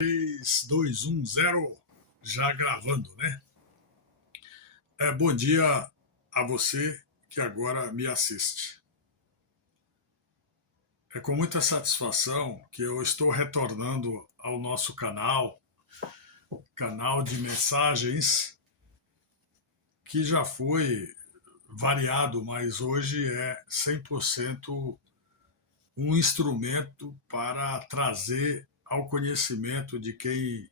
3, 2, 1, 0, já gravando, né? Bom dia a você que agora me assiste. É com muita satisfação que eu estou retornando ao nosso canal de mensagens, que já foi variado, mas hoje é 100% um instrumento para trazer ao conhecimento de quem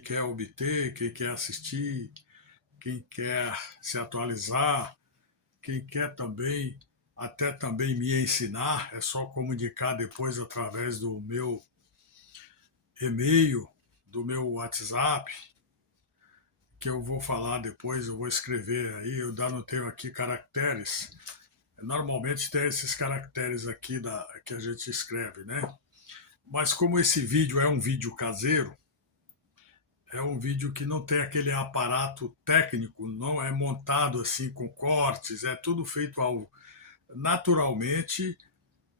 quer obter, quem quer assistir, quem quer se atualizar, quem quer também, até também me ensinar, é só comunicar depois através do meu e-mail, do meu WhatsApp, que eu vou falar depois, eu vou escrever aí, eu não tenho aqui caracteres. Normalmente tem esses caracteres aqui que a gente escreve, né? Mas como esse vídeo é um vídeo caseiro, é um vídeo que não tem aquele aparato técnico, não é montado assim com cortes, é tudo feito naturalmente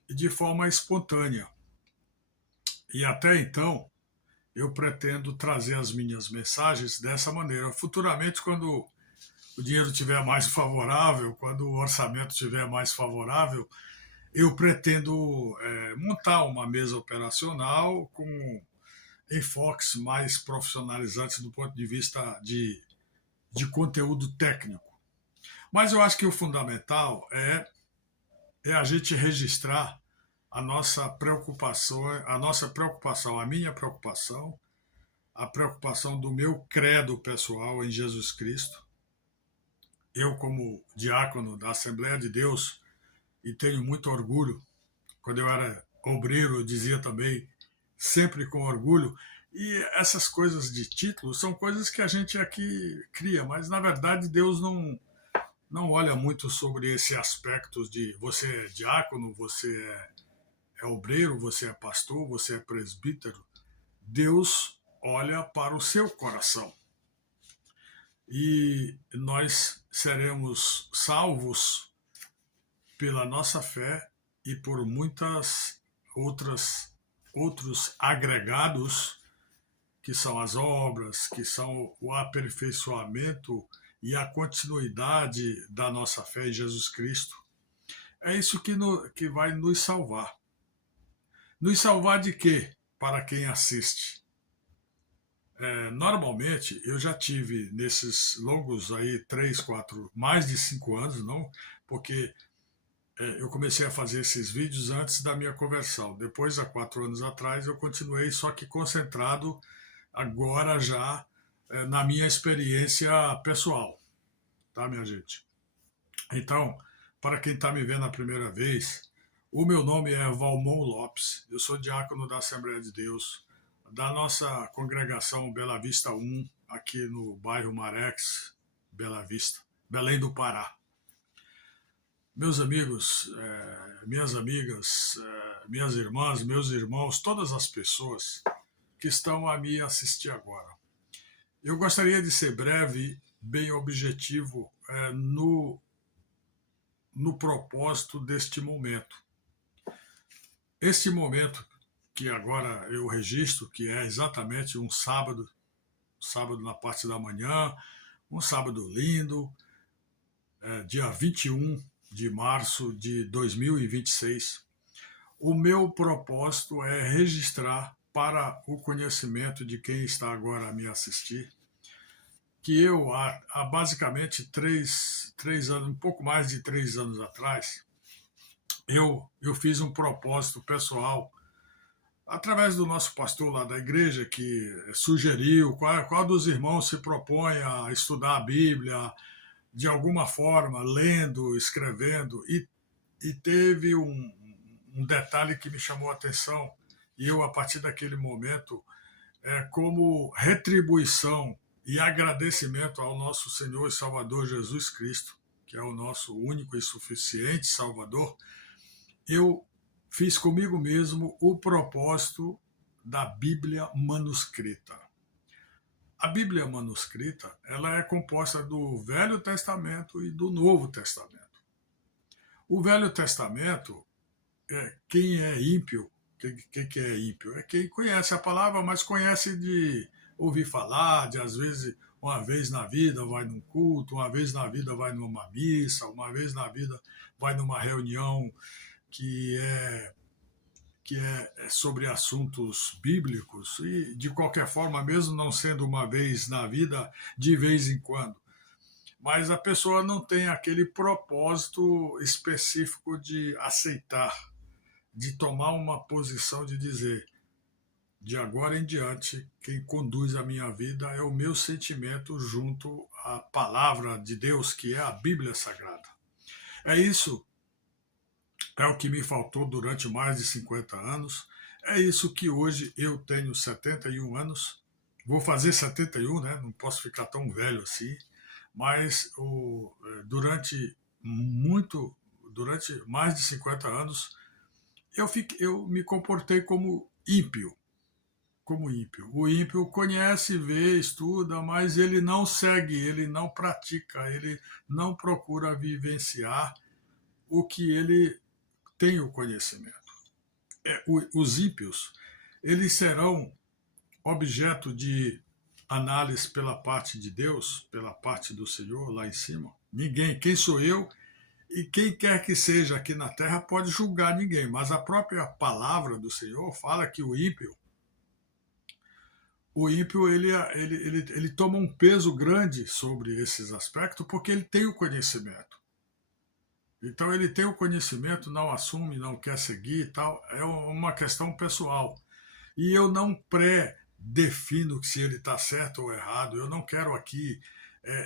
e de forma espontânea. E até então, eu pretendo trazer as minhas mensagens dessa maneira. Futuramente, quando o dinheiro estiver mais favorável, quando o orçamento estiver mais favorável, eu pretendo montar uma mesa operacional com enfoques mais profissionalizantes do ponto de vista de conteúdo técnico. Mas eu acho que o fundamental é a gente registrar a nossa preocupação, a minha preocupação, a preocupação do meu credo pessoal em Jesus Cristo. Eu, como diácono da Assembleia de Deus, e tenho muito orgulho, quando eu era obreiro, eu dizia também, sempre com orgulho, e essas coisas de título são coisas que a gente aqui cria, mas na verdade Deus não olha muito sobre esse aspecto de você é diácono, você é obreiro, você é pastor, você é presbítero. Deus olha para o seu coração. E nós seremos salvos pela nossa fé e por muitas outros agregados, que são as obras, que são o aperfeiçoamento e a continuidade da nossa fé em Jesus Cristo. É isso que vai nos salvar. Nos salvar de quê? Para quem assiste. Normalmente, eu já tive nesses longos aí 3, 4, mais de 5 anos, não, porque eu comecei a fazer esses vídeos antes da minha conversão. Depois, há 4 anos atrás, eu continuei, só que concentrado agora já na minha experiência pessoal, tá, minha gente? Então, para quem está me vendo a primeira vez, o meu nome é Valmon Lopes, eu sou diácono da Assembleia de Deus, da nossa congregação Bela Vista 1, aqui no bairro Marex, Bela Vista, Belém do Pará. Meus amigos, minhas amigas, minhas irmãs, meus irmãos, todas as pessoas que estão a me assistir agora. Eu gostaria de ser breve, bem objetivo no propósito deste momento. Este momento que agora eu registro, que é exatamente um sábado na parte da manhã, um sábado lindo, dia 21 de março de 2026. O meu propósito é registrar para o conhecimento de quem está agora a me assistir, que eu, há basicamente 3 anos, um pouco mais de 3 anos atrás, eu fiz um propósito pessoal, através do nosso pastor lá da igreja, que sugeriu qual dos irmãos se propõe a estudar a Bíblia, de alguma forma, lendo, escrevendo, e teve um detalhe que me chamou a atenção, e eu, a partir daquele momento, como retribuição e agradecimento ao nosso Senhor e Salvador Jesus Cristo, que é o nosso único e suficiente Salvador, eu fiz comigo mesmo o propósito da Bíblia manuscrita. A Bíblia manuscrita, ela é composta do Velho Testamento e do Novo Testamento. O Velho Testamento, quem é ímpio, Que é ímpio? É quem conhece a palavra, mas conhece de ouvir falar, de às vezes, uma vez na vida vai num culto, uma vez na vida vai numa missa, uma vez na vida vai numa reunião que é sobre assuntos bíblicos, e de qualquer forma, mesmo não sendo uma vez na vida, de vez em quando. Mas a pessoa não tem aquele propósito específico de aceitar, de tomar uma posição de dizer: de agora em diante, quem conduz a minha vida é o meu sentimento junto à palavra de Deus, que é a Bíblia Sagrada. É isso, é o que me faltou durante mais de 50 anos, é isso que hoje eu tenho 71 anos, vou fazer 71, né? Não posso ficar tão velho assim, mas durante mais de 50 anos, eu me comportei como ímpio. Como ímpio. O ímpio conhece, vê, estuda, mas ele não segue, ele não pratica, ele não procura vivenciar o que ele tem o conhecimento. Os ímpios, eles serão objeto de análise pela parte de Deus, pela parte do Senhor lá em cima. Ninguém, quem sou eu e quem quer que seja aqui na terra pode julgar ninguém, mas a própria palavra do Senhor fala que o ímpio ele toma um peso grande sobre esses aspectos porque ele tem o conhecimento. Então ele tem o conhecimento, não assume, não quer seguir e tal, é uma questão pessoal. E eu não pré-defino se ele está certo ou errado, eu não quero aqui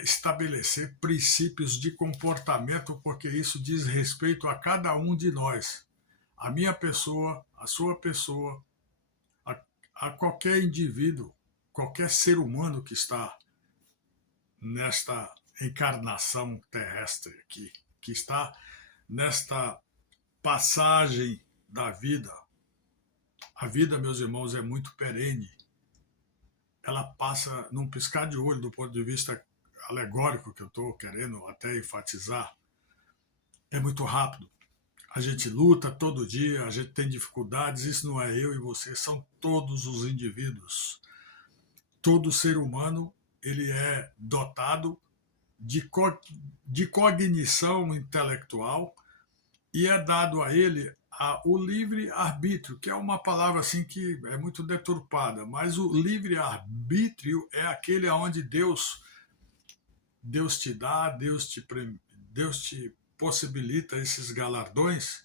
estabelecer princípios de comportamento, porque isso diz respeito a cada um de nós. A minha pessoa, a sua pessoa, a qualquer indivíduo, qualquer ser humano que está nesta encarnação terrestre aqui, que está nesta passagem da vida. A vida, meus irmãos, é muito perene. Ela passa num piscar de olho do ponto de vista alegórico que eu estou querendo até enfatizar. É muito rápido. A gente luta todo dia, a gente tem dificuldades, isso não é eu e você, são todos os indivíduos. Todo ser humano ele é dotado de cognição intelectual e é dado a ele o livre-arbítrio, que é uma palavra assim que é muito deturpada, mas o livre-arbítrio é aquele onde Deus te dá, Deus te possibilita esses galardões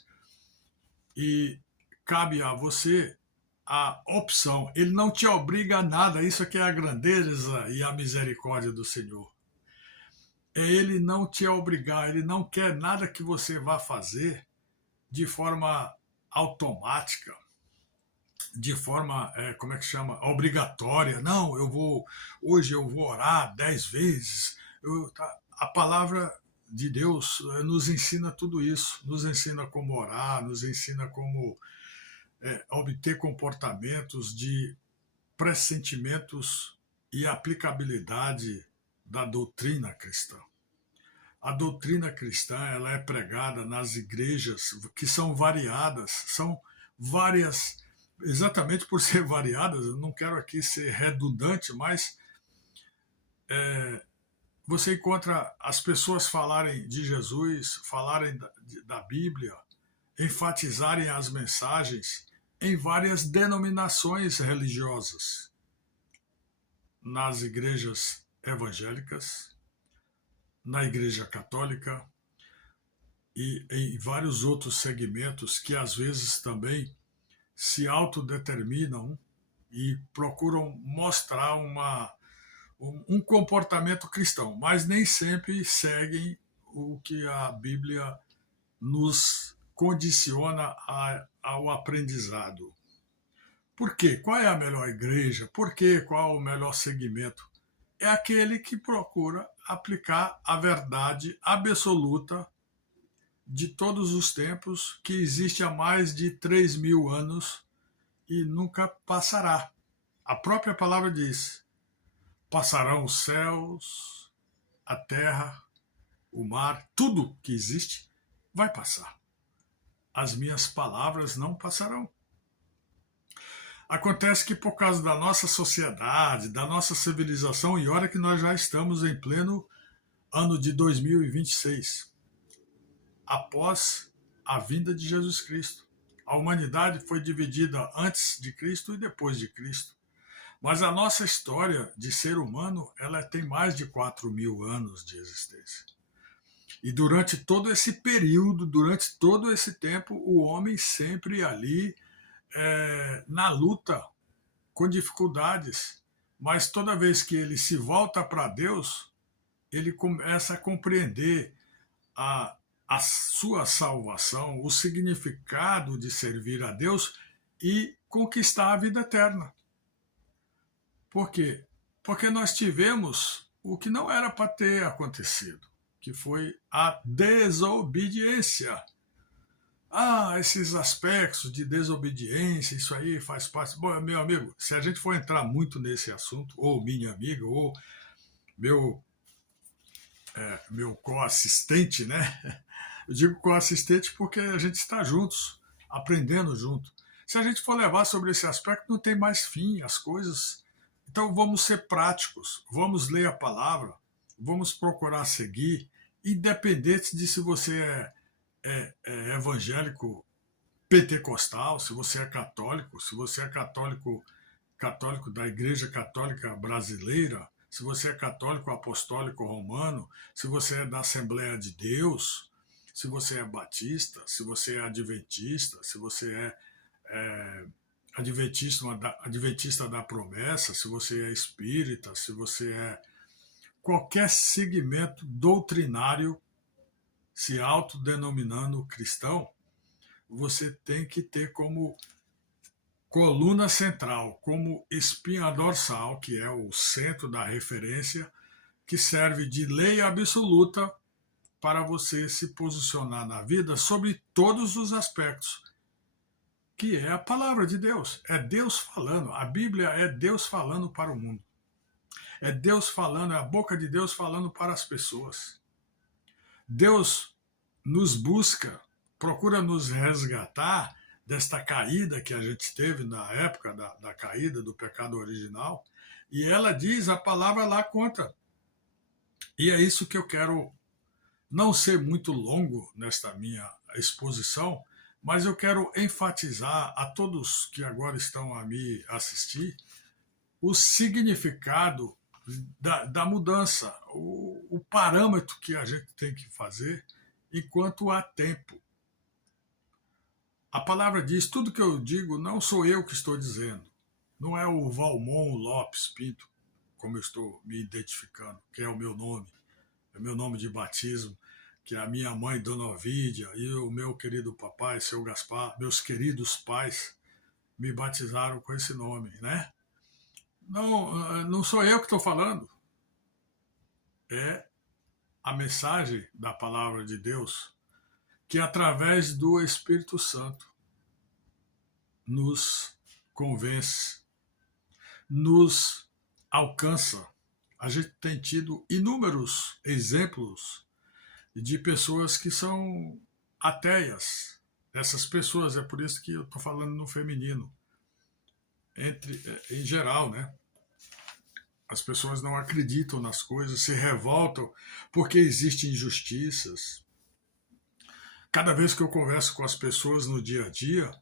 e cabe a você a opção. Ele não te obriga a nada, isso aqui é a grandeza e a misericórdia do Senhor. É ele não te obrigar, ele não quer nada que você vá fazer de forma automática, de forma, como é que chama, obrigatória. Não, hoje eu vou orar 10 vezes. A palavra de Deus nos ensina tudo isso, nos ensina como orar, nos ensina como obter comportamentos de pressentimentos e aplicabilidade da doutrina cristã. A doutrina cristã ela é pregada nas igrejas que são variadas, são várias, exatamente por ser variadas, eu não quero aqui ser redundante, mas você encontra as pessoas falarem de Jesus, falarem da Bíblia, enfatizarem as mensagens em várias denominações religiosas, nas igrejas evangélicas, na Igreja Católica e em vários outros segmentos que às vezes também se autodeterminam e procuram mostrar um comportamento cristão, mas nem sempre seguem o que a Bíblia nos condiciona ao aprendizado. Por quê? Qual é a melhor igreja? Por quê? Qual é o melhor segmento? É aquele que procura aplicar a verdade absoluta de todos os tempos, que existe há mais de 3.000 anos e nunca passará. A própria palavra diz: passarão os céus, a terra, o mar, tudo que existe vai passar. As minhas palavras não passarão. Acontece que por causa da nossa sociedade, da nossa civilização, e olha que nós já estamos em pleno ano de 2026, após a vinda de Jesus Cristo. A humanidade foi dividida antes de Cristo e depois de Cristo. Mas a nossa história de ser humano, ela tem mais de 4.000 anos de existência. E durante todo esse período, durante todo esse tempo, o homem sempre ali na luta, com dificuldades. Mas toda vez que ele se volta para Deus, ele começa a compreender a, a sua salvação, o significado de servir a Deus e conquistar a vida eterna. Por quê? Porque nós tivemos o que não era para ter acontecido, que foi a desobediência. Esses aspectos de desobediência, isso aí faz parte. Bom, meu amigo, se a gente for entrar muito nesse assunto, ou minha amiga, ou meu, meu co-assistente, né? Eu digo co-assistente porque a gente está juntos, aprendendo junto. Se a gente for levar sobre esse aspecto, não tem mais fim as coisas. Então vamos ser práticos, vamos ler a palavra, vamos procurar seguir, independente de se você é evangélico pentecostal, se você é católico, se você é católico da Igreja Católica Brasileira, se você é católico apostólico romano, se você é da Assembleia de Deus, se você é batista, se você é adventista, se você é adventista da promessa, se você é espírita, se você é qualquer segmento doutrinário se autodenominando cristão, você tem que ter como coluna central, como espinha dorsal, que é o centro da referência, que serve de lei absoluta para você se posicionar na vida sobre todos os aspectos, que é a palavra de Deus. É Deus falando. A Bíblia é Deus falando para o mundo. É Deus falando, é a boca de Deus falando para as pessoas. Deus nos busca, procura nos resgatar desta caída que a gente teve na época da caída do pecado original, e ela diz, a palavra lá conta. E é isso que eu quero não ser muito longo nesta minha exposição, mas eu quero enfatizar a todos que agora estão a me assistir o significado da mudança, o parâmetro que a gente tem que fazer enquanto há tempo. A palavra diz, tudo que eu digo não sou eu que estou dizendo, não é o Valmon Lopes Pinto, como eu estou me identificando, que é o meu nome de batismo, que a minha mãe, Dona Ovídia, e o meu querido papai, seu Gaspar, meus queridos pais, me batizaram com esse nome, né? Não sou eu que estou falando, é a mensagem da palavra de Deus, que através do Espírito Santo nos convence, nos alcança. A gente tem tido inúmeros exemplos de pessoas que são ateias. Essas pessoas, é por isso que eu estou falando no feminino, em geral, né? As pessoas não acreditam nas coisas, se revoltam porque existem injustiças. Cada vez que eu converso com as pessoas no dia a dia,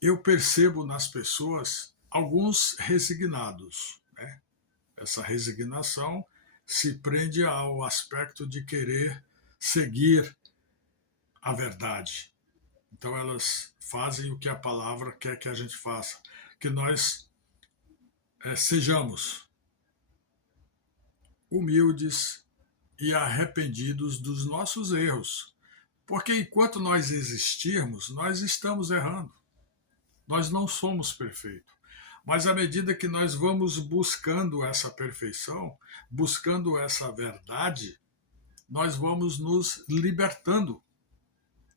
eu percebo nas pessoas alguns resignados, né? Essa resignação se prende ao aspecto de querer seguir a verdade. Então elas fazem o que a palavra quer que a gente faça, que nós sejamos humildes e arrependidos dos nossos erros. Porque enquanto nós existirmos, nós estamos errando. Nós não somos perfeitos. Mas à medida que nós vamos buscando essa perfeição, buscando essa verdade, nós vamos nos libertando.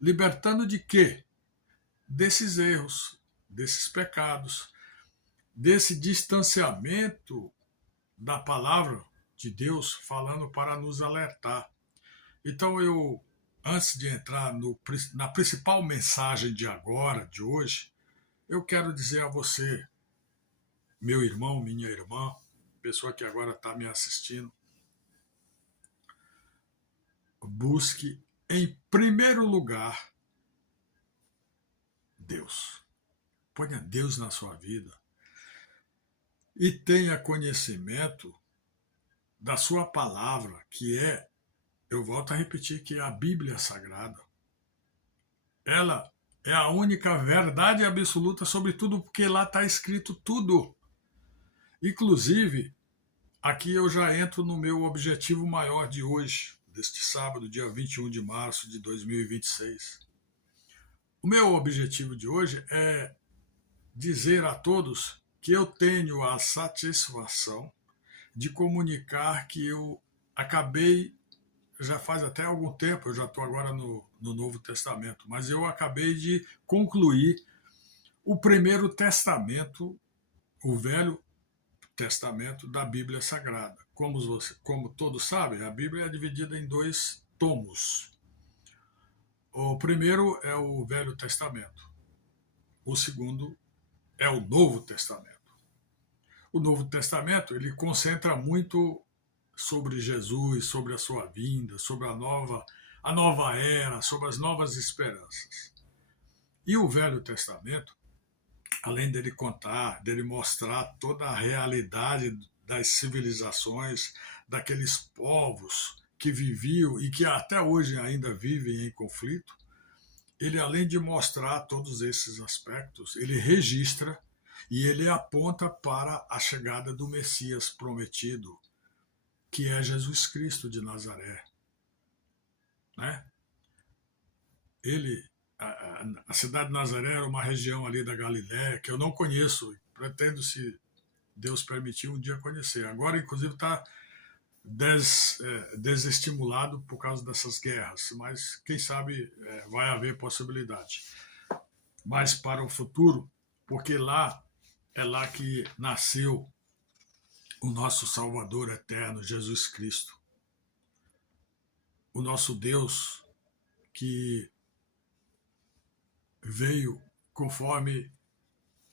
Libertando de quê? Desses erros, desses pecados, desse distanciamento da palavra de Deus falando para nos alertar. Então eu, antes de entrar na principal mensagem de agora, de hoje, eu quero dizer a você, meu irmão, minha irmã, pessoa que agora está me assistindo, busque em primeiro lugar Deus. Ponha Deus na sua vida e tenha conhecimento da sua palavra, que é, eu volto a repetir, que é a Bíblia Sagrada. Ela é a única verdade absoluta sobre tudo, porque lá está escrito tudo. Inclusive, aqui eu já entro no meu objetivo maior de hoje, deste sábado, dia 21 de março de 2026. O meu objetivo de hoje é dizer a todos que eu tenho a satisfação de comunicar que eu acabei, já faz até algum tempo, eu já estou agora no Novo Testamento, mas eu acabei de concluir o primeiro testamento, o Velho Testamento da Bíblia Sagrada. Como todos sabem, a Bíblia é dividida em 2 tomos. O primeiro é o Velho Testamento. O segundo é o Novo Testamento. O Novo Testamento ele concentra muito sobre Jesus, sobre a sua vinda, sobre a nova era, sobre as novas esperanças. E o Velho Testamento, além dele contar, dele mostrar toda a realidade das civilizações, daqueles povos que viviam e que até hoje ainda vivem em conflito, ele, além de mostrar todos esses aspectos, ele registra e ele aponta para a chegada do Messias prometido, que é Jesus Cristo de Nazaré. Né? A cidade de Nazaré era uma região ali da Galiléia que eu não conheço, pretendo, se Deus permitir, um dia conhecer. Agora, inclusive, está desestimulado por causa dessas guerras, mas quem sabe vai haver possibilidade. Mas para o futuro, porque lá é lá que nasceu o nosso Salvador eterno, Jesus Cristo. O nosso Deus que veio conforme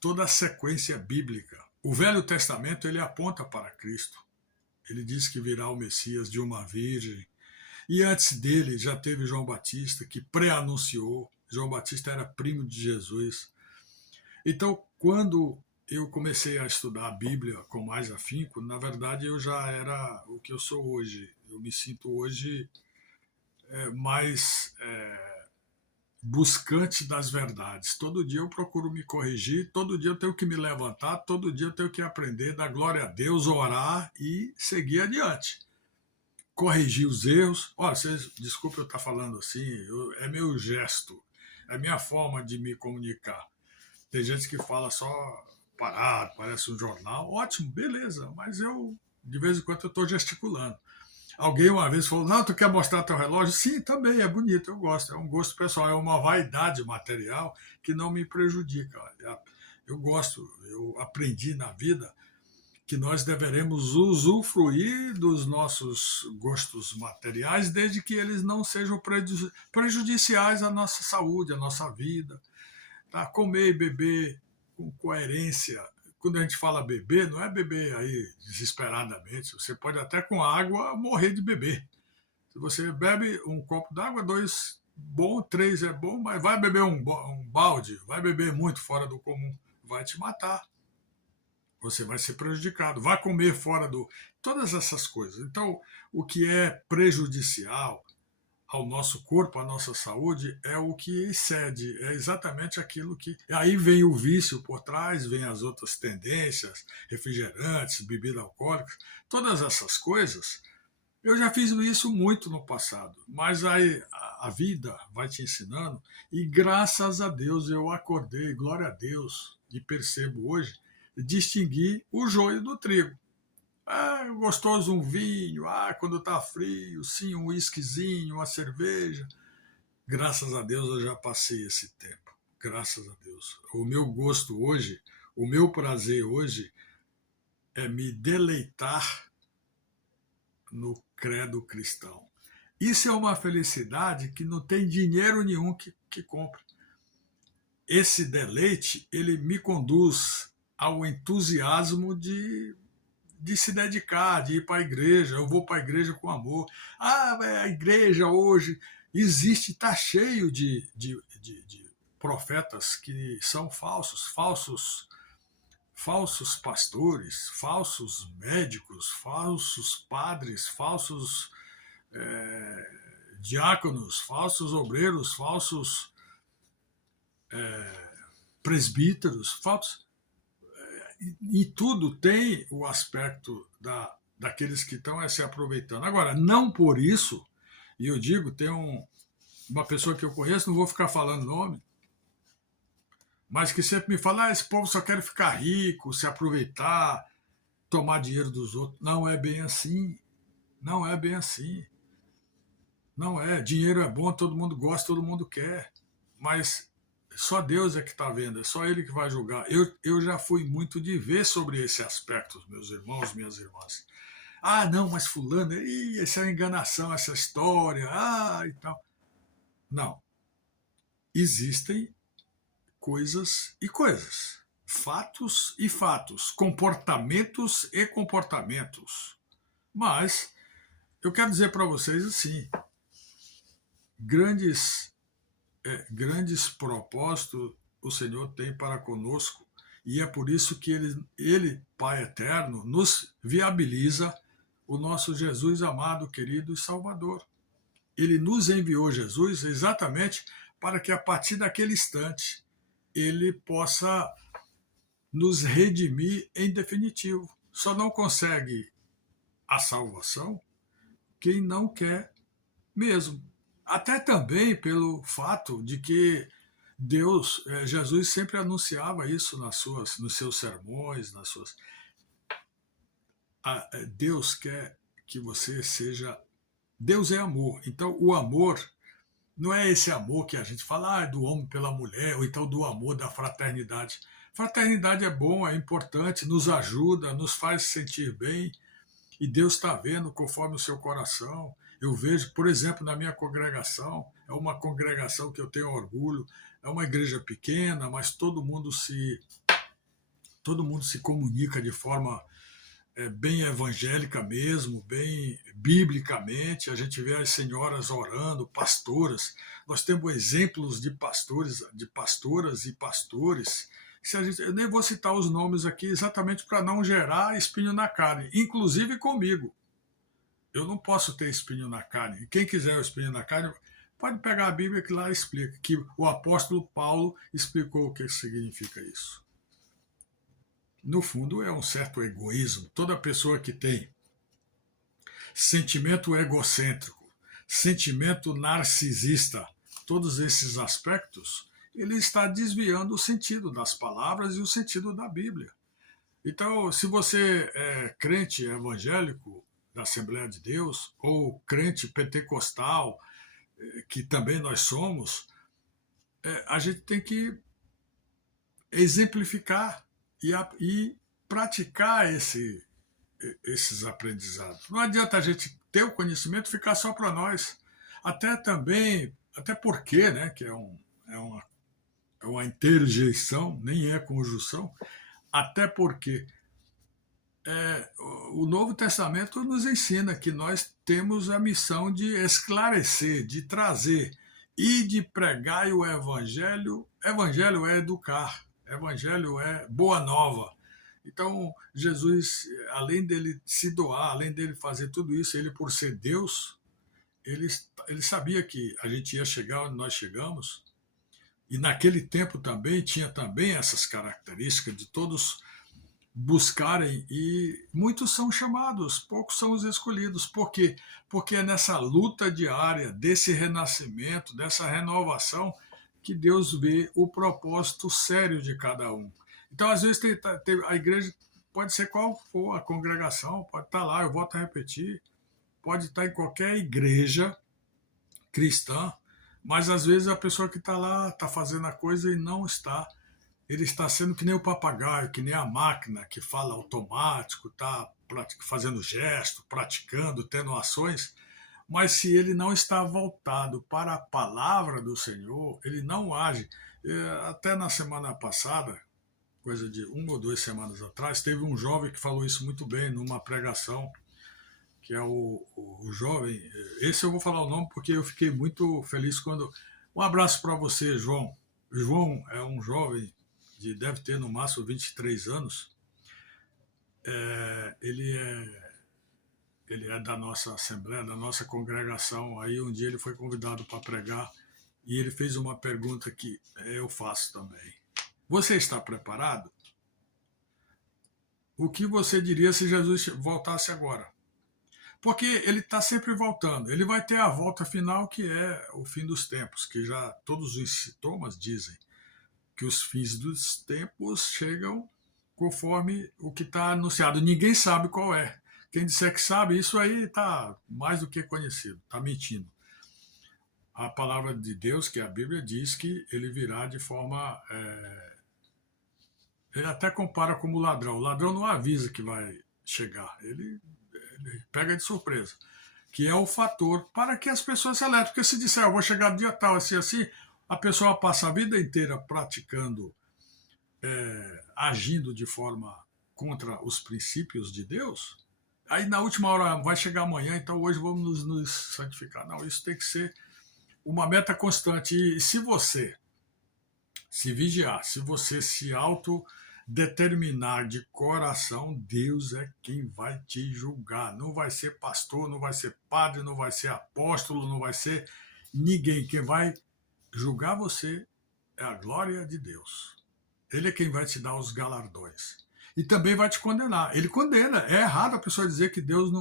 toda a sequência bíblica. O Velho Testamento ele aponta para Cristo. Ele diz que virá o Messias de uma virgem. E antes dele já teve João Batista, que pré-anunciou. João Batista era primo de Jesus. Então, quando eu comecei a estudar a Bíblia com mais afinco, na verdade eu já era o que eu sou hoje. Eu me sinto hoje mais buscante das verdades. Todo dia eu procuro me corrigir, todo dia eu tenho que me levantar, todo dia eu tenho que aprender, dar glória a Deus, orar e seguir adiante. Corrigir os erros. Olha, desculpe eu estar falando assim, é meu gesto, é minha forma de me comunicar. Tem gente que fala só parado, parece um jornal. Ótimo, beleza, mas eu, de vez em quando, eu estou gesticulando. Alguém uma vez falou, não, tu quer mostrar teu relógio? Sim, também, é bonito, eu gosto. É um gosto pessoal, é uma vaidade material que não me prejudica. Eu gosto, eu aprendi na vida que nós deveremos usufruir dos nossos gostos materiais desde que eles não sejam prejudiciais à nossa saúde, à nossa vida. Tá? Comer e beber com coerência. Quando a gente fala beber, não é beber aí desesperadamente. Você pode até com água morrer de beber. Se você bebe um copo d'água, 2 bom, 3 é bom, mas vai beber um balde, vai beber muito fora do comum, vai te matar. Você vai ser prejudicado. Vai comer fora do... Todas essas coisas. Então, o que é prejudicial ao nosso corpo, à nossa saúde, é o que excede, é exatamente aquilo que... Aí vem o vício por trás, vem as outras tendências, refrigerantes, bebidas alcoólicas, todas essas coisas. Eu já fiz isso muito no passado, mas aí a vida vai te ensinando e graças a Deus eu acordei, glória a Deus, e percebo hoje, distinguir o joio do trigo. Gostoso um vinho, quando está frio, sim, um whiskyzinho, uma cerveja. Graças a Deus eu já passei esse tempo. Graças a Deus. O meu gosto hoje, o meu prazer hoje é me deleitar no credo cristão. Isso é uma felicidade que não tem dinheiro nenhum que compre. Esse deleite, ele me conduz ao entusiasmo de se dedicar, de ir para a igreja. Eu vou para a igreja com amor. Ah, a igreja hoje existe, está cheio de profetas que são falsos pastores, falsos médicos, falsos padres, falsos diáconos, falsos obreiros, falsos presbíteros, falsos. E tudo tem o aspecto daqueles que estão se aproveitando. Agora, não por isso, e eu digo, tem uma pessoa que eu conheço, não vou ficar falando nome, mas que sempre me fala, esse povo só quer ficar rico, se aproveitar, tomar dinheiro dos outros. Não é bem assim. Não é bem assim. Não é. Dinheiro é bom, todo mundo gosta, todo mundo quer. Mas só Deus é que está vendo, é só Ele que vai julgar. Eu já fui muito de ver sobre esse aspecto, meus irmãos, minhas irmãs. Ah, não, mas fulano, essa é enganação, essa história, e tal. Não. Existem coisas e coisas, fatos e fatos, comportamentos e comportamentos. Mas eu quero dizer para vocês assim, grandes propósitos o Senhor tem para conosco, e é por isso que ele, Pai Eterno, nos viabiliza o nosso Jesus amado, querido e Salvador. Ele nos enviou Jesus exatamente para que a partir daquele instante ele possa nos redimir em definitivo. Só não consegue a salvação quem não quer mesmo. Até também pelo fato de que Jesus sempre anunciava isso nos seus sermões, Deus quer que você seja. Deus é amor. Então, o amor não é esse amor que a gente fala do homem pela mulher, ou então do amor da fraternidade. Fraternidade é bom, é importante, nos ajuda, nos faz sentir bem, e Deus está vendo conforme o seu coração. Eu vejo, por exemplo, na minha congregação, é uma congregação que eu tenho orgulho, é uma igreja pequena, mas todo mundo se comunica de forma bem evangélica mesmo, bem biblicamente. A gente vê as senhoras orando, pastoras. Nós temos exemplos de pastores, de pastoras e pastores. Eu nem vou citar os nomes aqui exatamente para não gerar espinho na carne, inclusive comigo. Eu não posso ter espinho na carne. E quem quiser o espinho na carne, pode pegar a Bíblia que lá explica, que o apóstolo Paulo explicou o que significa isso. No fundo, é um certo egoísmo. Toda pessoa que tem sentimento egocêntrico, sentimento narcisista, todos esses aspectos, ele está desviando o sentido das palavras e o sentido da Bíblia. Então, se você é crente evangélico da Assembleia de Deus, ou crente pentecostal, que também nós somos, a gente tem que exemplificar e praticar esses aprendizados. Não adianta a gente ter o conhecimento e ficar só para nós. Até porque, né, que é uma interjeição, nem é conjunção, até porque o Novo Testamento nos ensina que nós temos a missão de esclarecer, de trazer e de pregar o Evangelho. Evangelho é educar, Evangelho é boa nova. Então, Jesus, além dele se doar, além dele fazer tudo isso, ele, por ser Deus, ele sabia que a gente ia chegar onde nós chegamos, e naquele tempo também tinha também essas características de todos buscarem, e muitos são chamados, poucos são os escolhidos. Por quê? Porque é nessa luta diária, desse renascimento, dessa renovação, que Deus vê o propósito sério de cada um. Então, às vezes, a igreja pode ser qual for a congregação, pode estar lá, eu volto a repetir, pode estar em qualquer igreja cristã, mas às vezes a pessoa que está lá está fazendo a coisa e não está. Ele está sendo que nem o papagaio, que nem a máquina que fala automático, está fazendo gesto, praticando, tendo ações, mas se ele não está voltado para a palavra do Senhor, ele não age. Até na semana passada, coisa de 1 ou 2 semanas atrás, teve um jovem que falou isso muito bem numa pregação, que é o jovem. Esse eu vou falar o nome porque eu fiquei muito feliz quando. Um abraço para você, João. João é um jovem deve ter no máximo 23 anos. Ele é da nossa assembleia, da nossa congregação. Aí um dia ele foi convidado para pregar e ele fez uma pergunta que eu faço também. Você está preparado? O que você diria se Jesus voltasse agora? Porque ele está sempre voltando. Ele vai ter a volta final, que é o fim dos tempos, que já todos os sintomas dizem que os fins dos tempos chegam conforme o que está anunciado. Ninguém sabe qual é. Quem disser que sabe, isso aí está mais do que conhecido, está mentindo. A palavra de Deus, que é a Bíblia, diz que ele virá de forma... Ele até compara como ladrão. O ladrão não avisa que vai chegar, ele pega de surpresa, que é o fator para que as pessoas se alertem. Porque se disser, eu vou chegar no dia tal, assim, a pessoa passa a vida inteira praticando, agindo de forma contra os princípios de Deus, aí na última hora vai chegar amanhã, então hoje vamos nos santificar. Não, isso tem que ser uma meta constante. E se você se vigiar, se você se autodeterminar de coração, Deus é quem vai te julgar. Não vai ser pastor, não vai ser padre, não vai ser apóstolo, não vai ser ninguém. Quem vai julgar você é a glória de Deus. Ele é quem vai te dar os galardões. E também vai te condenar. Ele condena. É errado a pessoa dizer que Deus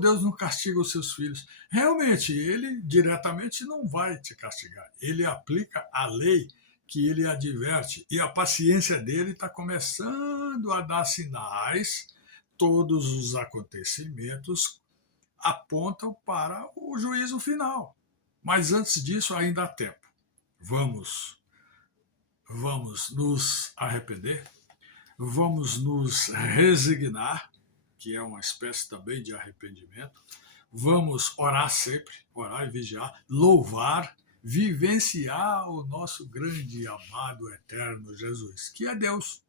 Deus não castiga os seus filhos. Realmente, ele diretamente não vai te castigar. Ele aplica a lei que ele adverte. E a paciência dele está começando a dar sinais. Todos os acontecimentos apontam para o juízo final. Mas antes disso, ainda há tempo. Vamos nos arrepender, vamos nos resignar, que é uma espécie também de arrependimento, vamos orar sempre, orar e vigiar, louvar, vivenciar o nosso grande e amado eterno Jesus, que é Deus.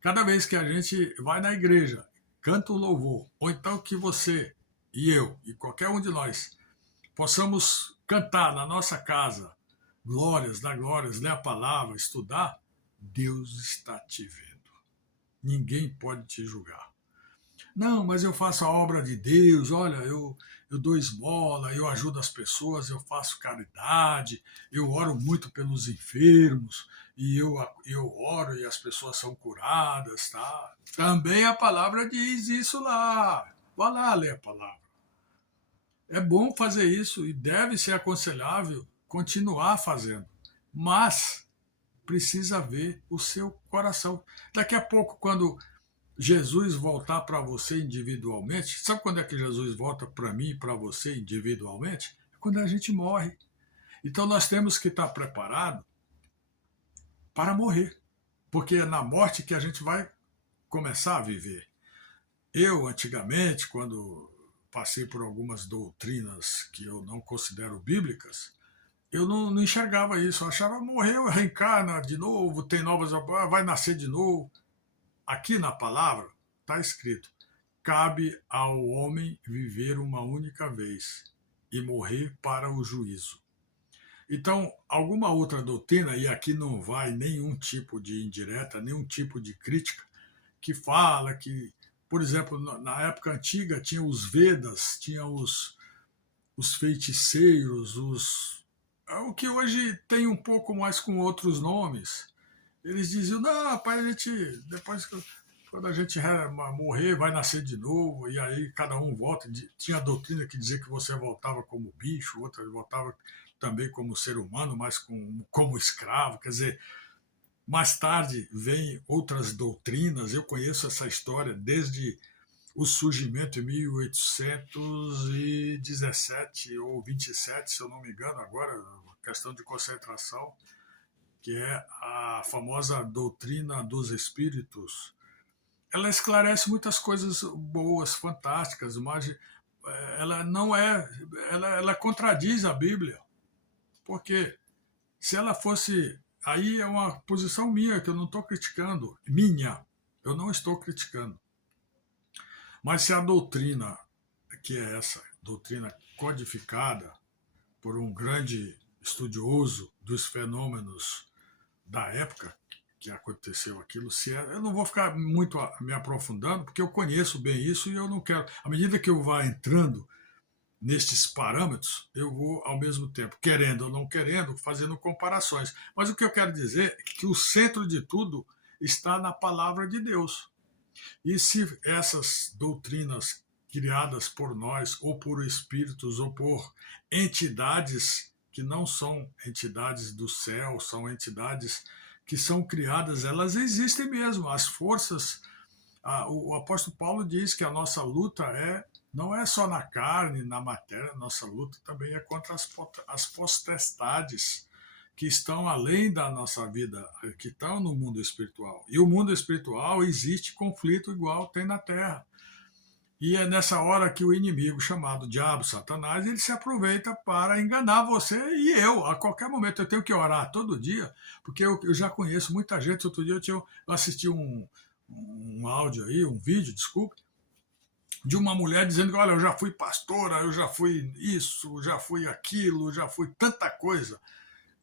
Cada vez que a gente vai na igreja, canta o louvor, ou então que você e eu e qualquer um de nós possamos cantar na nossa casa glórias, dar glórias, ler a palavra, estudar, Deus está te vendo. Ninguém pode te julgar. Não, mas eu faço a obra de Deus, olha, eu dou esmola, eu ajudo as pessoas, eu faço caridade, eu oro muito pelos enfermos, e eu oro e as pessoas são curadas, tá? Também a palavra diz isso lá. Vá lá ler a palavra. É bom fazer isso e deve ser aconselhável continuar fazendo, mas precisa ver o seu coração. Daqui a pouco, quando Jesus voltar para você individualmente, sabe quando é que Jesus volta para mim e para você individualmente? É quando a gente morre. Então nós temos que estar preparado para morrer, porque é na morte que a gente vai começar a viver. Eu, antigamente, quando passei por algumas doutrinas que eu não considero bíblicas, eu não enxergava isso. Eu achava, morreu, reencarna de novo, tem novas, vai nascer de novo. Aqui na palavra está escrito: cabe ao homem viver uma única vez e morrer para o juízo. Então, alguma outra doutrina, e aqui não vai nenhum tipo de indireta, nenhum tipo de crítica, que fala que, por exemplo, na época antiga tinha os Vedas, tinha os feiticeiros, o que hoje tem um pouco mais com outros nomes. Eles diziam, não, rapaz, depois quando a gente morrer, vai nascer de novo, e aí cada um volta. Tinha a doutrina que dizia que você voltava como bicho, outra voltava também como ser humano, mas como escravo. Quer dizer, mais tarde vem outras doutrinas. Eu conheço essa história desde o surgimento em 1817 ou 27, se eu não me engano, agora, questão de concentração, que é a famosa doutrina dos espíritos. Ela esclarece muitas coisas boas, fantásticas, mas ela não é, ela contradiz a Bíblia, porque se ela fosse aí é uma posição minha, que eu não estou criticando. Minha, eu não estou criticando. Mas se a doutrina, que é essa doutrina codificada por um grande estudioso dos fenômenos da época que aconteceu aquilo, se é, eu não vou ficar muito me aprofundando, porque eu conheço bem isso e eu não quero. À medida que eu vá entrando nestes parâmetros, eu vou, ao mesmo tempo, querendo ou não querendo, fazendo comparações. Mas o que eu quero dizer é que o centro de tudo está na palavra de Deus. E se essas doutrinas criadas por nós, ou por espíritos, ou por entidades que não são entidades do céu, são entidades que são criadas, elas existem mesmo. As forças, o apóstolo Paulo diz que a nossa luta não é só na carne, na matéria, a nossa luta também é contra as potestades que estão além da nossa vida, que estão no mundo espiritual. E o mundo espiritual existe conflito igual tem na Terra. E é nessa hora que o inimigo, chamado Diabo, Satanás, ele se aproveita para enganar você e eu. A qualquer momento eu tenho que orar todo dia, porque eu já conheço muita gente. Outro dia eu assisti um áudio aí, um vídeo, desculpe, de uma mulher dizendo que, olha, eu já fui pastora, eu já fui isso, já fui aquilo, já fui tanta coisa.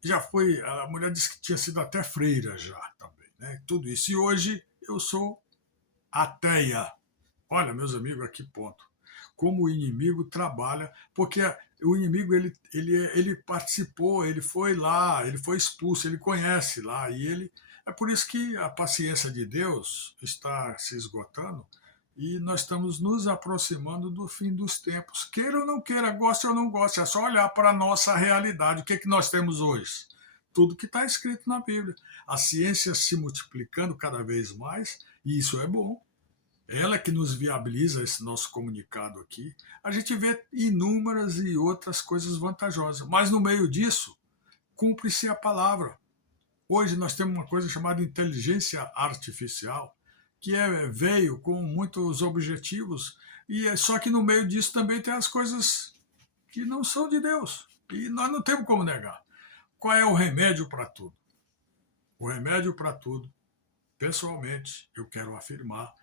Já foi, a mulher disse que tinha sido até freira já também, né? Tudo isso. E hoje eu sou ateia. Olha, meus amigos, a que ponto. Como o inimigo trabalha, porque o inimigo ele participou, ele foi lá, ele foi expulso, ele conhece lá, e ele. É por isso que a paciência de Deus está se esgotando e nós estamos nos aproximando do fim dos tempos. Queira ou não queira, goste ou não goste, é só olhar para a nossa realidade. O que, é que nós temos hoje? Tudo que está escrito na Bíblia. A ciência se multiplicando cada vez mais, e isso é bom. Ela que nos viabiliza esse nosso comunicado aqui. A gente vê inúmeras e outras coisas vantajosas, mas no meio disso, cumpre-se a palavra. Hoje nós temos uma coisa chamada inteligência artificial, que veio com muitos objetivos, e só que no meio disso também tem as coisas que não são de Deus. E nós não temos como negar. Qual é o remédio para tudo? O remédio para tudo, pessoalmente, eu quero afirmar,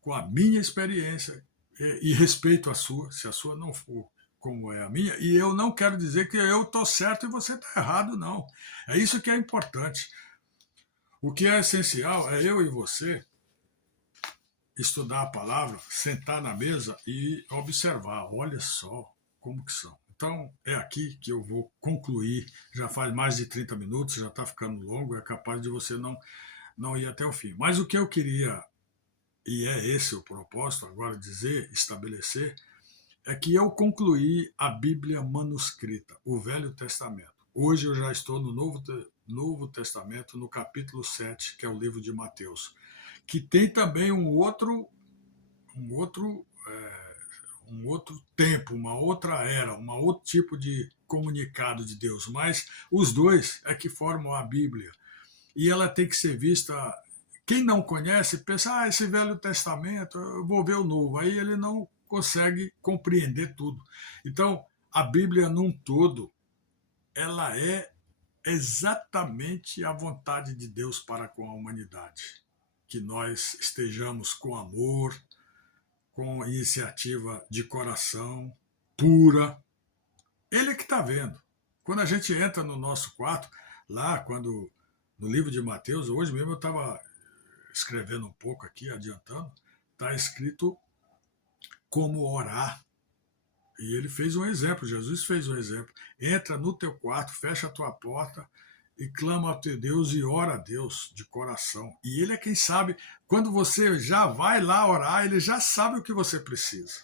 com a minha experiência e respeito a sua, se a sua não for como é a minha, e eu não quero dizer que eu estou certo e você está errado, não. É isso que é importante. O que é essencial é eu e você estudar a palavra, sentar na mesa e observar. Olha só como que são. Então, é aqui que eu vou concluir. Já faz mais de 30 minutos, já está ficando longo, é capaz de você não ir até o fim. Mas o que eu queria, e é esse o propósito agora dizer, estabelecer, é que eu concluí a Bíblia manuscrita, o Velho Testamento. Hoje eu já estou no Novo Testamento, no capítulo 7, que é o livro de Mateus, que tem também um outro tempo, uma outra era, um outro tipo de comunicado de Deus, mas os dois é que formam a Bíblia. E ela tem que ser vista. Quem não conhece pensa, esse Velho Testamento, eu vou ver o Novo. Aí ele não consegue compreender tudo. Então, a Bíblia num todo, ela é exatamente a vontade de Deus para com a humanidade. Que nós estejamos com amor, com iniciativa de coração, pura. Ele é que está vendo. Quando a gente entra no nosso quarto, lá, no livro de Mateus, hoje mesmo eu estava escrevendo um pouco aqui, adiantando, está escrito como orar. E ele fez um exemplo, Jesus fez um exemplo. Entra no teu quarto, fecha a tua porta e clama a teu Deus e ora a Deus de coração. E ele é quem sabe, quando você já vai lá orar, ele já sabe o que você precisa.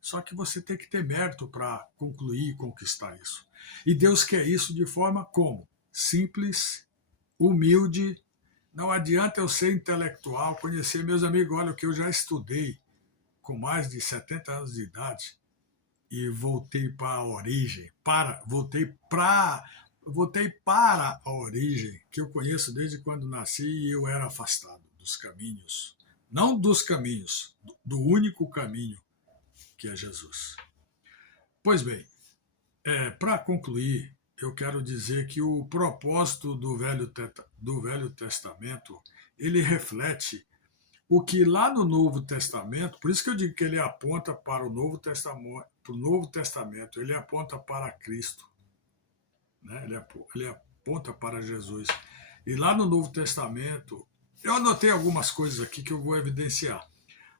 Só que você tem que ter mérito para concluir e conquistar isso. E Deus quer isso de forma como? Simples, humilde. Não adianta eu ser intelectual, conhecer meus amigos, olha o que eu já estudei com mais de 70 anos de idade e voltei para a origem, voltei para a origem que eu conheço desde quando nasci e eu era afastado dos caminhos, não dos caminhos, do único caminho que é Jesus. Pois bem, para concluir, eu quero dizer que o propósito do Velho Testamento, ele reflete o que lá no Novo Testamento, por isso que eu digo que ele aponta para o Novo Testamento, ele aponta para Cristo, né? Ele aponta para Jesus. E lá no Novo Testamento, eu anotei algumas coisas aqui que eu vou evidenciar.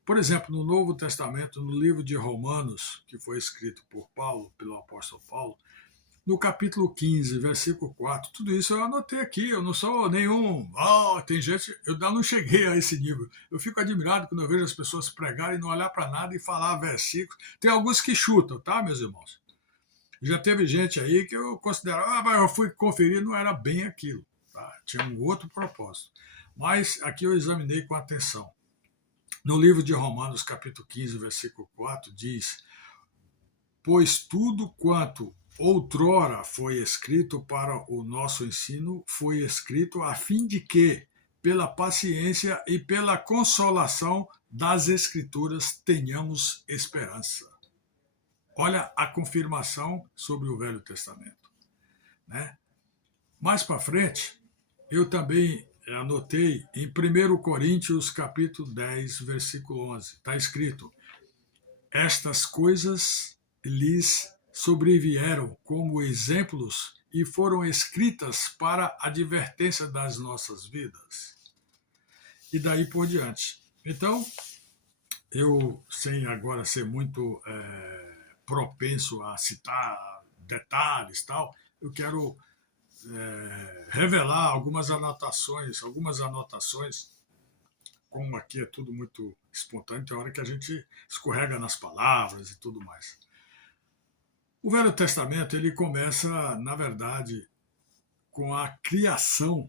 Por exemplo, no Novo Testamento, no livro de Romanos, que foi escrito por Paulo, pelo apóstolo Paulo, no capítulo 15, versículo 4, tudo isso eu anotei aqui, eu não sou nenhum. Tem gente, eu ainda não cheguei a esse nível. Eu fico admirado quando eu vejo as pessoas pregarem, não olhar para nada e falar versículos. Tem alguns que chutam, tá, meus irmãos? Já teve gente aí que eu considero, mas eu fui conferir, não era bem aquilo, tá? Tinha um outro propósito. Mas aqui eu examinei com atenção. No livro de Romanos, capítulo 15, versículo 4, diz: pois tudo quanto outrora foi escrito para o nosso ensino, foi escrito a fim de que, pela paciência e pela consolação das Escrituras, tenhamos esperança. Olha a confirmação sobre o Velho Testamento, né? Mais para frente, eu também anotei em 1 Coríntios, capítulo 10, versículo 11, está escrito: estas coisas lhes sobrevieram como exemplos e foram escritas para a advertência das nossas vidas. E daí por diante. Então, eu, sem agora ser muito propenso a citar detalhes e tal, eu quero revelar algumas anotações, como aqui é tudo muito espontâneo, tem hora que a gente escorrega nas palavras e tudo mais. O Velho Testamento, ele começa, na verdade, com a criação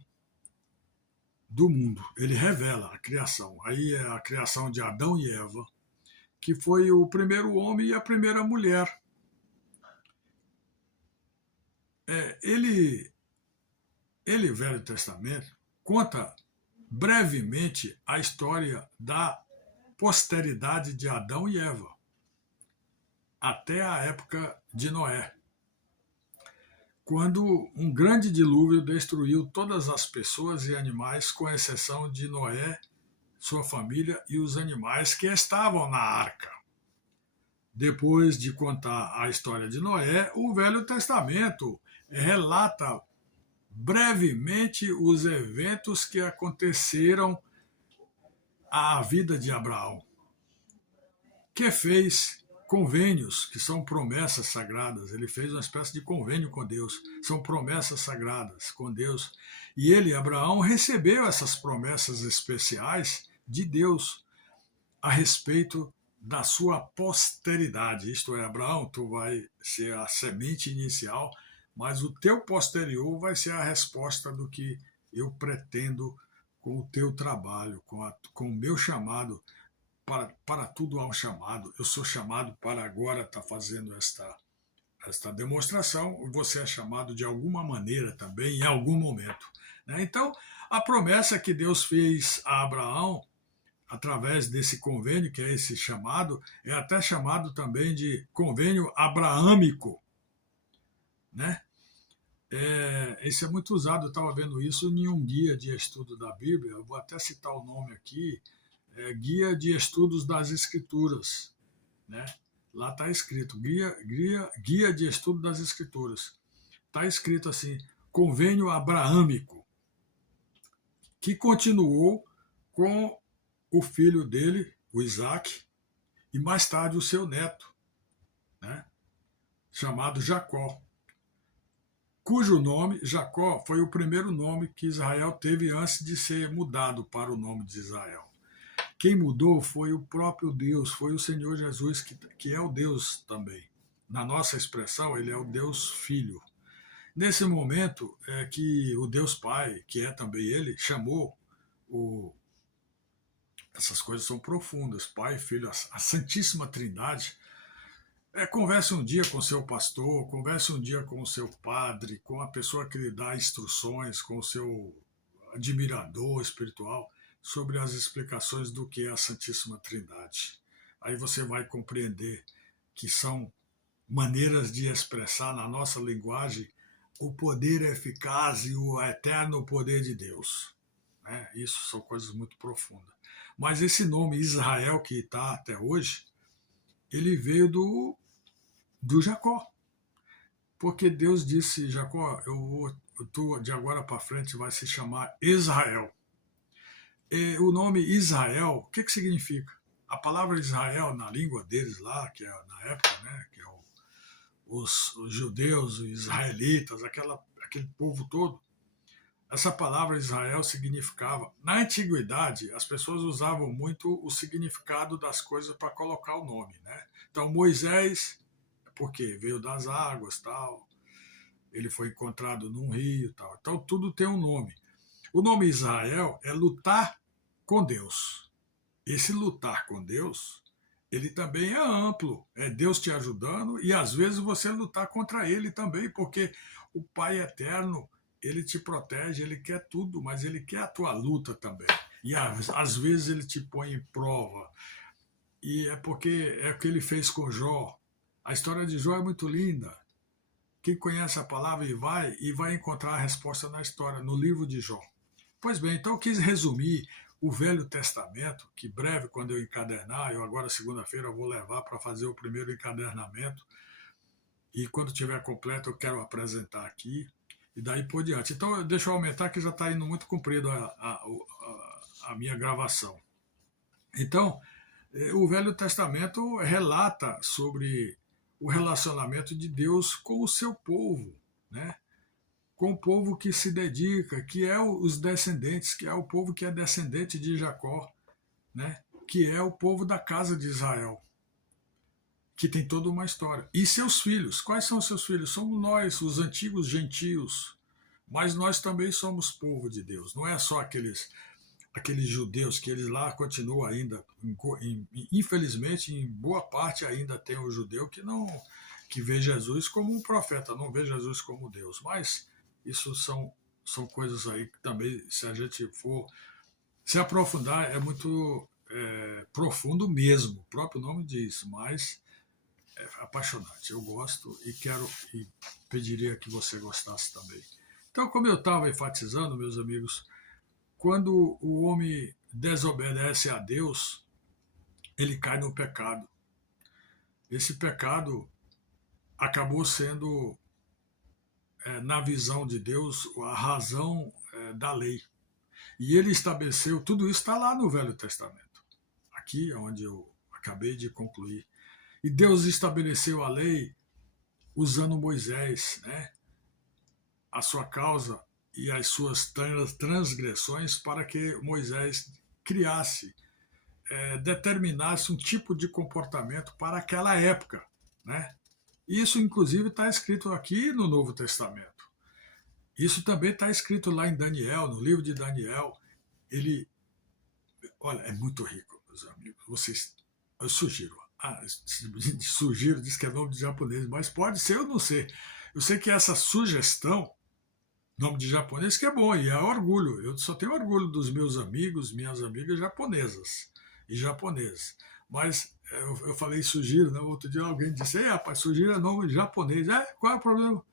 do mundo. Ele revela a criação. Aí é a criação de Adão e Eva, que foi o primeiro homem e a primeira mulher. Ele, o Velho Testamento, conta brevemente a história da posteridade de Adão e Eva, até a época de Noé, quando um grande dilúvio destruiu todas as pessoas e animais, com exceção de Noé, sua família e os animais que estavam na arca. Depois de contar a história de Noé, o Velho Testamento relata brevemente os eventos que aconteceram à vida de Abraão, que fez convênios, que são promessas sagradas. Ele fez uma espécie de convênio com Deus. São promessas sagradas com Deus. E ele, Abraão, recebeu essas promessas especiais de Deus a respeito da sua posteridade. Isto é, Abraão, tu vai ser a semente inicial, mas o teu posterior vai ser a resposta do que eu pretendo com o teu trabalho, com o meu chamado. Para tudo há um chamado. Eu sou chamado para agora estar fazendo esta demonstração. Você é chamado de alguma maneira também, em algum momento, né? Então, a promessa que Deus fez a Abraão, através desse convênio, que é esse chamado, é até chamado também de convênio abraâmico, né? Esse é muito usado, eu estava vendo isso em um guia de estudo da Bíblia, eu vou até citar o nome aqui, Guia de Estudos das Escrituras, né? Lá está escrito, guia de Estudo das Escrituras. Está escrito assim, convênio abraâmico, que continuou com o filho dele, o Isaac, e mais tarde o seu neto, né? Chamado Jacó, cujo nome, Jacó, foi o primeiro nome que Israel teve antes de ser mudado para o nome de Israel. Quem mudou foi o próprio Deus, foi o Senhor Jesus, que é o Deus também. Na nossa expressão, ele é o Deus Filho. Nesse momento é que o Deus Pai, que é também ele, chamou essas coisas são profundas, Pai, Filho, a Santíssima Trindade. Converse um dia com seu pastor, converse um dia com o seu padre, com a pessoa que lhe dá instruções, com o seu admirador espiritual, sobre as explicações do que é a Santíssima Trindade. Aí você vai compreender que são maneiras de expressar na nossa linguagem o poder eficaz e o eterno poder de Deus. Né? Isso são coisas muito profundas. Mas esse nome Israel que está até hoje, ele veio do Jacó. Porque Deus disse, Jacó, tu de agora para frente vai se chamar Israel. E o nome Israel, o que significa? A palavra Israel na língua deles lá, que é na época, né, que é os judeus, os israelitas, aquele povo todo, essa palavra Israel significava, na antiguidade, as pessoas usavam muito o significado das coisas para colocar o nome, né? Então Moisés, porque veio das águas, tal, ele foi encontrado num rio, tal. Então tudo tem um nome. O nome Israel é lutar com Deus. Esse lutar com Deus, ele também é amplo. É Deus te ajudando e às vezes você lutar contra ele também, porque o Pai eterno, ele te protege, ele quer tudo, mas ele quer a tua luta também. E às vezes ele te põe em prova. E é porque é o que ele fez com Jó. A história de Jó é muito linda. Quem conhece a palavra e vai encontrar a resposta na história, no livro de Jó. Pois bem, então eu quis resumir o Velho Testamento, que breve, quando eu encadernar, eu agora segunda-feira vou levar para fazer o primeiro encadernamento, e quando tiver completo eu quero apresentar aqui, e daí por diante. Então deixa eu aumentar que já está indo muito comprido a minha gravação. Então, o Velho Testamento relata sobre o relacionamento de Deus com o seu povo, né? Com o povo que se dedica, que é os descendentes, que é o povo que é descendente de Jacó, né? Que é o povo da casa de Israel, que tem toda uma história. E seus filhos, quais são seus filhos? Somos nós, os antigos gentios, mas nós também somos povo de Deus, não é só aqueles judeus que eles lá continuam ainda, infelizmente, em boa parte ainda tem o judeu que vê Jesus como um profeta, não vê Jesus como Deus, mas isso são coisas aí que também, se a gente for se aprofundar, é muito profundo mesmo, o próprio nome diz, mas é apaixonante. Eu gosto e pediria que você gostasse também. Então, como eu estava enfatizando, meus amigos, quando o homem desobedece a Deus, ele cai no pecado. Esse pecado acabou sendo, na visão de Deus, a razão da lei. E ele estabeleceu, tudo isso está lá no Velho Testamento, aqui é onde eu acabei de concluir. E Deus estabeleceu a lei usando Moisés, né? A sua causa e as suas transgressões para que Moisés criasse, determinasse um tipo de comportamento para aquela época, né? Isso, inclusive, está escrito aqui no Novo Testamento. Isso também está escrito lá em Daniel, no livro de Daniel. Olha, é muito rico, meus amigos. Eu sugiro. Sugiro, diz que é nome de japonês, mas pode ser ou não ser. Eu sei que essa sugestão, nome de japonês, que é bom, e é orgulho. Eu só tenho orgulho dos meus amigos, minhas amigas japonesas e japoneses. Mas eu falei sugiro, né? Outro dia alguém disse, rapaz, sugiro é nome japonês. Qual é o problema?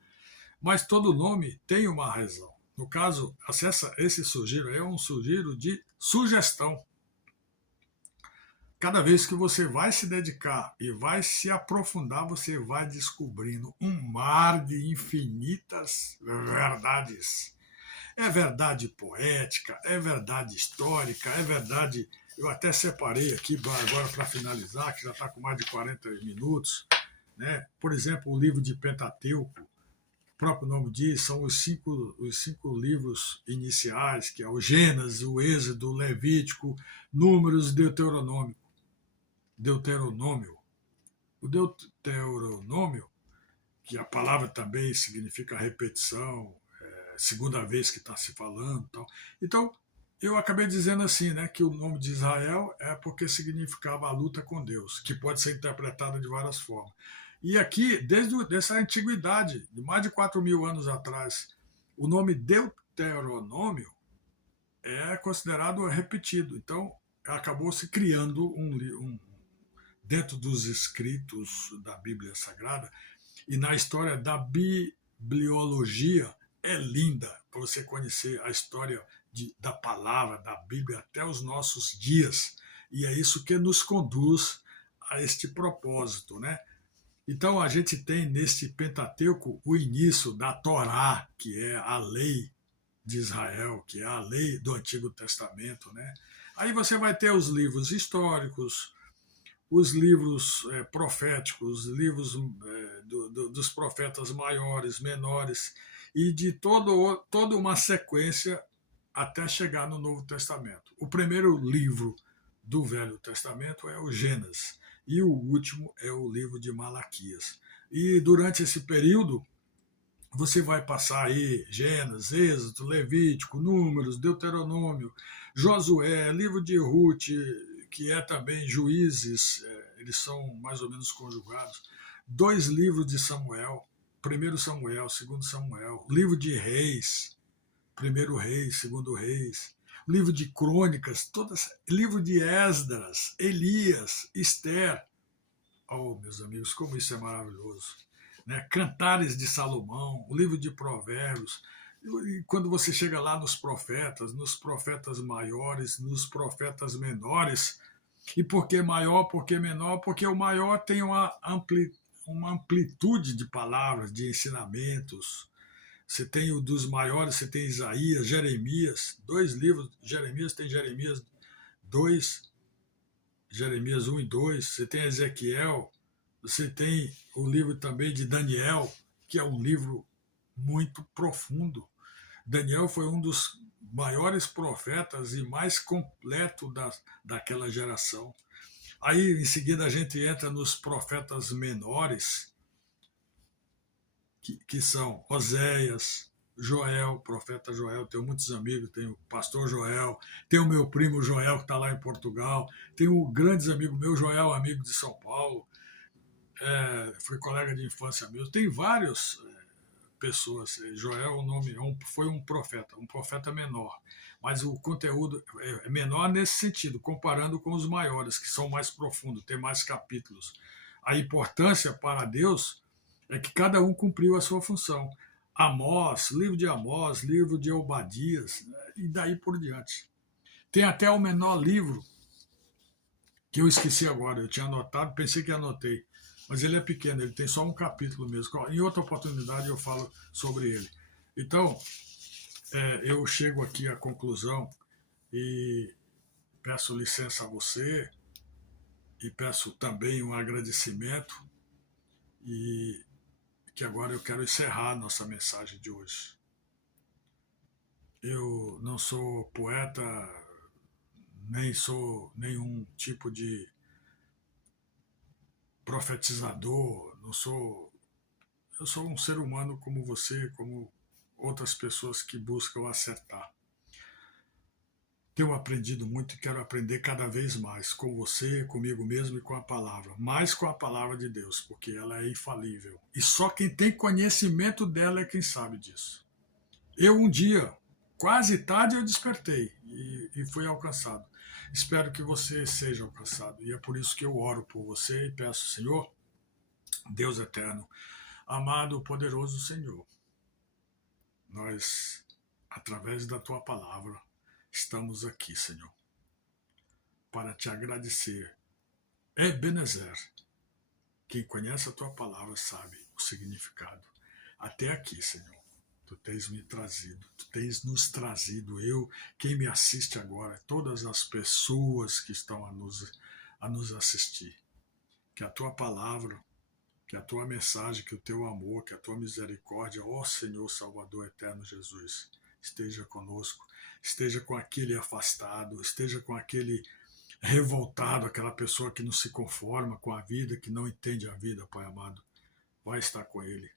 Mas todo nome tem uma razão. No caso, esse sugiro é um sugiro de sugestão. Cada vez que você vai se dedicar e vai se aprofundar, você vai descobrindo um mar de infinitas verdades. É verdade poética, é verdade histórica, é verdade. Eu até separei aqui agora para finalizar, que já está com mais de 40 minutos. Né? Por exemplo, o livro de Pentateuco, o próprio nome diz, são os cinco livros iniciais, que é o Gênesis, o Êxodo, o Levítico, Números e Deuteronômio. O Deuteronômio, que a palavra também significa repetição, segunda vez que está se falando. Tal. Então, eu acabei dizendo assim, né, que o nome de Israel é porque significava a luta com Deus, que pode ser interpretada de várias formas. E aqui, desde essa antiguidade, de mais de 4.000 anos atrás, o nome Deuteronômio é considerado repetido. Então, acabou se criando dentro dos escritos da Bíblia Sagrada e na história da bibliologia é linda para você conhecer a história da palavra, da Bíblia até os nossos dias. E é isso que nos conduz a este propósito, né? Então a gente tem neste Pentateuco o início da Torá, que é a lei de Israel, que é a lei do Antigo Testamento, né? Aí você vai ter os livros históricos, os livros proféticos, os livros dos profetas maiores, menores, e de toda uma sequência até chegar no Novo Testamento. O primeiro livro do Velho Testamento é o Gênesis, e o último é o livro de Malaquias. E durante esse período, você vai passar aí Gênesis, Êxodo, Levítico, Números, Deuteronômio, Josué, livro de Ruth, que é também Juízes, eles são mais ou menos conjugados, 2 livros de Samuel, 1 Samuel, 2 Samuel, livro de Reis, 1 Reis, 2 Reis, livro de Crônicas, livro de Esdras, Elias, Esther. Oh, meus amigos, como isso é maravilhoso. Né? Cantares de Salomão, o livro de Provérbios. E quando você chega lá nos profetas maiores, nos profetas menores, e por que maior, por que menor? Porque o maior tem uma amplitude de palavras, de ensinamentos. Você tem o dos maiores, você tem Isaías, Jeremias, 2 livros. Jeremias tem Jeremias 2, Jeremias 1 e 2. Você tem Ezequiel, você tem o livro também de Daniel, que é um livro muito profundo. Daniel foi um dos maiores profetas e mais completo daquela geração. Aí, em seguida, a gente entra nos profetas menores, que são Oséias, Joel, profeta Joel. Tenho muitos amigos, tenho o pastor Joel, tenho o meu primo Joel, que está lá em Portugal, tenho grandes amigos meu, Joel, amigo de São Paulo, foi colega de infância meu. Tem várias pessoas. Joel, o nome, foi um profeta menor, mas o conteúdo é menor nesse sentido, comparando com os maiores, que são mais profundos, tem mais capítulos. A importância para Deus é que cada um cumpriu a sua função. Amós, livro de Obadias, e daí por diante. Tem até o menor livro, que eu esqueci agora, eu tinha anotado, pensei que anotei, mas ele é pequeno, ele tem só um capítulo mesmo. Em outra oportunidade eu falo sobre ele. Então, eu chego aqui à conclusão e peço licença a você e peço também um agradecimento, e que agora eu quero encerrar a nossa mensagem de hoje. Eu não sou poeta, nem sou nenhum tipo de profetizador, não sou. Eu sou um ser humano como você, como outras pessoas que buscam acertar. Tenho aprendido muito e quero aprender cada vez mais com você, comigo mesmo e com a palavra. Mais com a palavra de Deus, porque ela é infalível. E só quem tem conhecimento dela é quem sabe disso. Eu um dia, quase tarde, eu despertei e fui alcançado. Espero que você seja alcançado. E é por isso que eu oro por você e peço, Senhor, Deus eterno, amado, poderoso Senhor, nós, através da tua palavra, estamos aqui, Senhor, para te agradecer. Ebenezer, quem conhece a tua palavra sabe o significado. Até aqui, Senhor, tu tens me trazido, tu tens nos trazido, quem me assiste agora, todas as pessoas que estão a nos assistir. Que a tua palavra, que a tua mensagem, que o teu amor, que a tua misericórdia, ó Senhor Salvador eterno Jesus, esteja conosco, esteja com aquele afastado, esteja com aquele revoltado, aquela pessoa que não se conforma com a vida, que não entende a vida, Pai amado. Vai estar com ele.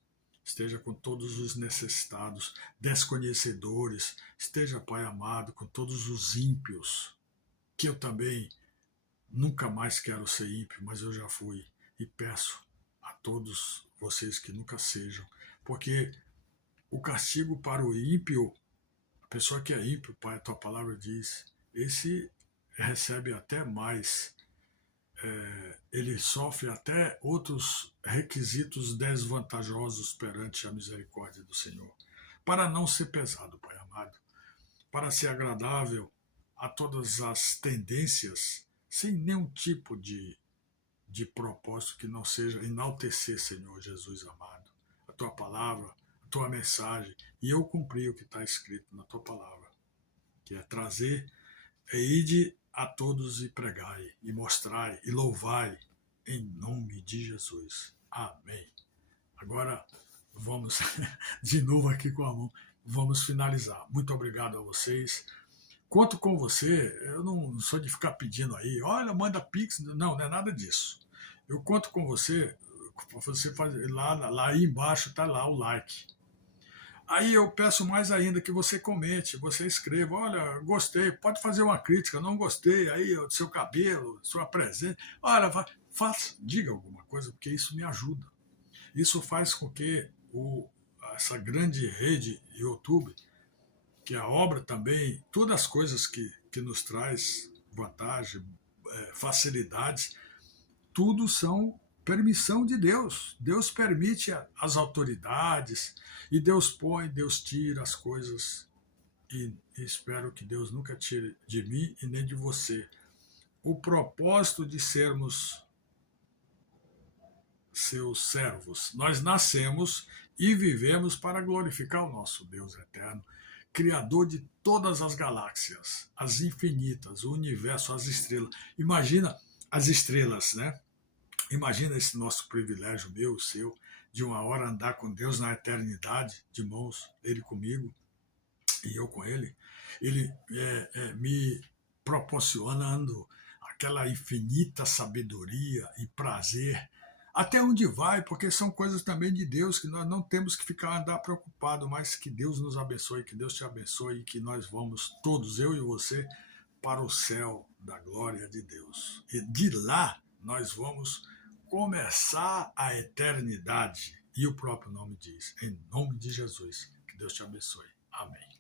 Esteja com todos os necessitados, desconhecedores, esteja, Pai amado, com todos os ímpios, que eu também nunca mais quero ser ímpio, mas eu já fui, e peço a todos vocês que nunca sejam, porque o castigo para o ímpio, a pessoa que é ímpio, Pai, a tua palavra diz, esse recebe até mais ele sofre até outros requisitos desvantajosos perante a misericórdia do Senhor, para não ser pesado, Pai amado, para ser agradável a todas as tendências, sem nenhum tipo de propósito que não seja enaltecer, Senhor Jesus amado, a tua palavra, a tua mensagem, e eu cumpri o que está escrito na tua palavra, que é trazer, ide a todos e pregai, e mostrai, e louvai, em nome de Jesus. Amém. Agora, vamos de novo aqui com a mão, vamos finalizar. Muito obrigado a vocês. Conto com você, eu não sou de ficar pedindo aí, olha, manda Pix, não é nada disso. Eu conto com você, você fazer lá aí embaixo está lá o like. Aí eu peço mais ainda que você comente, você escreva, olha, gostei, pode fazer uma crítica, não gostei, aí o seu cabelo, sua presença, olha, faça, diga alguma coisa, porque isso me ajuda. Isso faz com que essa grande rede YouTube, que a obra também, todas as coisas que nos traz vantagem, facilidades, tudo são permissão de Deus. Deus permite as autoridades, e Deus põe, Deus tira as coisas, e espero que Deus nunca tire de mim e nem de você o propósito de sermos seus servos. Nós nascemos e vivemos para glorificar o nosso Deus eterno, Criador de todas as galáxias, as infinitas, o universo, as estrelas. Imagina as estrelas, né? Imagina esse nosso privilégio, meu, seu, de uma hora andar com Deus na eternidade, de mãos, Ele comigo e eu com Ele. Ele me proporcionando aquela infinita sabedoria e prazer. Até onde vai, porque são coisas também de Deus que nós não temos que andar preocupado, mas que Deus nos abençoe, que Deus te abençoe e que nós vamos, todos, eu e você, para o céu da glória de Deus. E de lá nós vamos começar a eternidade. E o próprio nome diz, em nome de Jesus, que Deus te abençoe. Amém.